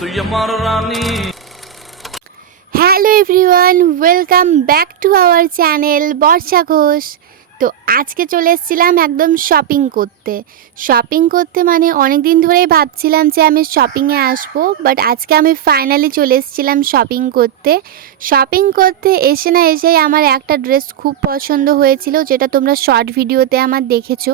তুই আমার রানী। Hello everyone, welcome back to our channel Barsha Ghosh. তো আজকে চলে এসেছিলাম একদম শপিং করতে মানে অনেক দিন ধরেই ভাবছিলাম যে আমি শপিংয়ে আসবো, বাট আজকে আমি ফাইনালি চলে এসেছিলাম শপিং করতে এসে না এসেই আমার একটা ড্রেস খুব পছন্দ হয়েছিল, যেটা তোমরা শর্ট ভিডিওতে আমার দেখেছো।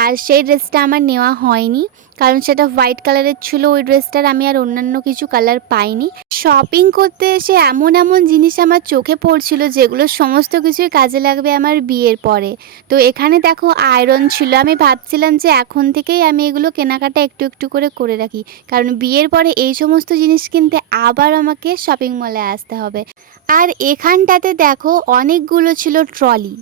আর সেই ড্রেসটা আমার নেওয়া হয়নি, কারণ সেটা হোয়াইট কালারের ছিল। ওই ড্রেসটার আমি আর অন্যান্য কিছু কালার পাইনি। শপিং করতে এসে এমন এমন জিনিস আমার চোখে পড়ছিল, যেগুলো সমস্ত কিছুই কাজে লাগবে আমার বিয়ের পরে। তো এখানে দেখো আয়রন ছিল, আমি ভাবছিলাম যে এখন থেকেই আমি এগুলো কেনাকাটা একটু একটু করে রাখি, কারণ বিয়ের পরে এই সমস্ত জিনিস কিনতে আবার আমাকে শপিং মলে আসতে হবে। আর এখানটাতে দেখো অনেকগুলো ছিল ট্রলি।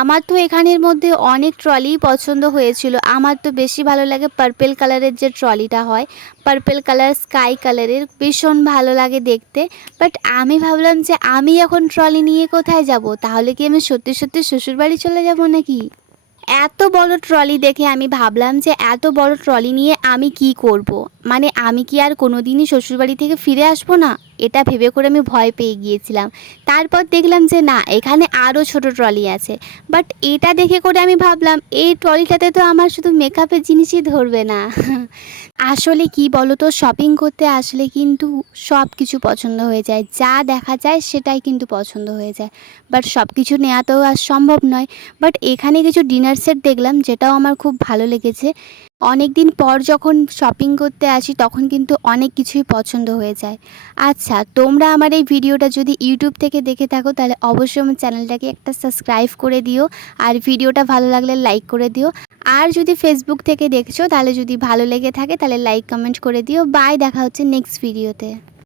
আমার তো এখানের মধ্যে অনেক ট্রলি পছন্দ হয়েছিল। আমার তো বেশি ভালো লাগে পার্পেল কালারের যে ট্রলিটা হয়, পার্পেল কালার স্কাই কালারের, ভীষণ ভালো লাগে দেখতে। বাট আমি ভাবলাম যে আমি এখন ট্রলি নিয়ে কোথায় যাব? তাহলে কি আমি সত্যি সত্যি শ্বশুরবাড়ি চলে যাব নাকি? এত বড় ট্রলি দেখে আমি ভাবলাম যে এত বড় ট্রলি নিয়ে আমি কি করব। মানে আমি কি আর কোনো দিনই শ্বশুরবাড়ি থেকে ফিরে আসবো না? এটা ভেবে করে আমি ভয় পেয়ে গিয়েছিলাম। তারপর দেখলাম যে না, এখানে আরও ছোট ট্রলি আছে। বাট এটা দেখে করে আমি ভাবলাম এই ট্রলিটাতে তো আমার শুধু মেকআপের জিনিসই ধরবে না। আসলে কি বলো তো, শপিং করতে আসলে কিন্তু সব কিছু পছন্দ হয়ে যায়, যা দেখা যায় সেটাই কিন্তু পছন্দ হয়ে যায়। বাট সব কিছু নেওয়া তো আর সম্ভব নয়। বাট এখানে কিছু ডিনার সেট দেখলাম, যেটাও আমার খুব ভালো লেগেছে। অনেক দিন পর যখন শপিং করতে আসি তখন কিন্তু অনেক কিছুই পছন্দ হয়ে যায়। আচ্ছা, তোমরা আমার এই ভিডিওটা যদি ইউটিউব থেকে দেখে থাকো তাহলে অবশ্যই আমার চ্যানেলটাকে একটা সাবস্ক্রাইব করে দিও, আর ভিডিওটা ভালো লাগলে লাইক করে দিও। আর যদি ফেসবুক থেকে দেখছো তাহলে যদি ভালো লেগে থাকে তাহলে লাইক কমেন্ট করে দিও। বাই, দেখা হচ্ছে নেক্সট ভিডিওতে।